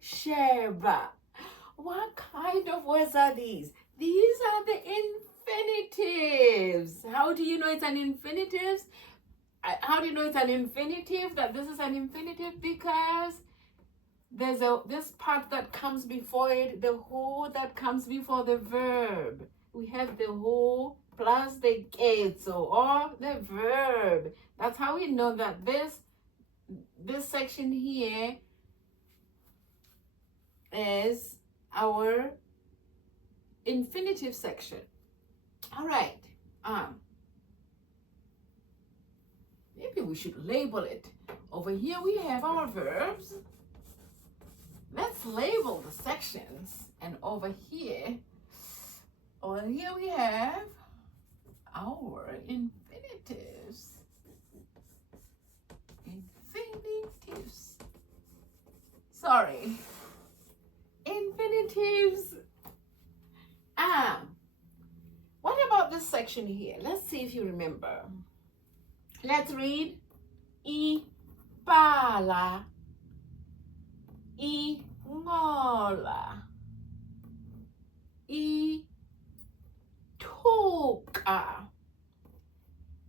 sheba. What kind of words are these? These are the infinitives. How do you know it's an infinitive? How do you know it's an infinitive, that this is an infinitive? Because there's this part that comes before it, the who that comes before the verb. We have the who plus the ketso, or the verb. That's how we know that this section here is our infinitive section. All right. Maybe we should label it. Over here we have our verbs. Let's label the sections. And over here we have our infinitives. Infinitives. Sorry. Infinitives. What about this section here? Let's see if you remember. Let's read. Ibala. Ingola. Ituka.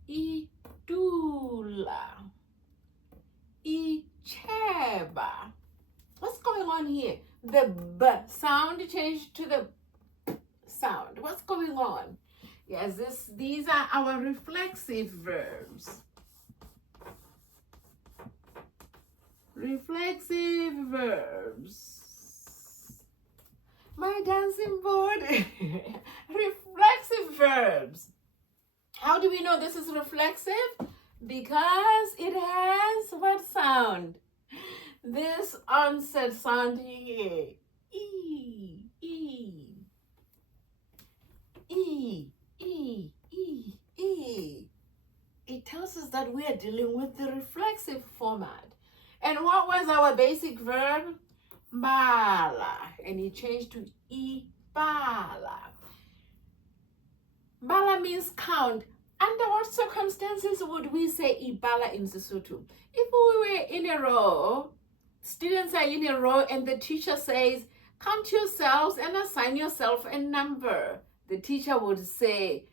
Idula. Icheba. What's going on here? The B sound changed to the P sound. What's going on? Yes, these are our reflexive verbs. Reflexive verbs. My dancing board. Reflexive verbs. How do we know this is reflexive? Because it has what sound? This onset sound here. E, E. E, E, E, E. It tells us that we are dealing with the reflexive format. And what was our basic verb? Bala. And it changed to ibala. Bala means count. Under what circumstances would we say ibala in Sesotho? If we were in a row, students are in a row and the teacher says, count yourselves and assign yourself a number. The teacher would say,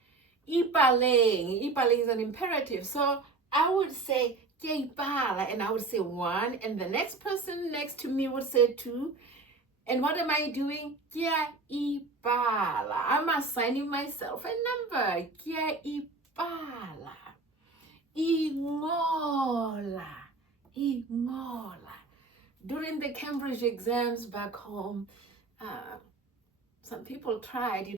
ibaleng. Ibaleng is an imperative. So I would say, ibala, and I would say 1, and the next person next to me would say 2. And what am I doing? Ibala. I'm assigning myself a number. Ibala. Ingola. Ingola. During the Cambridge exams back home, some people tried,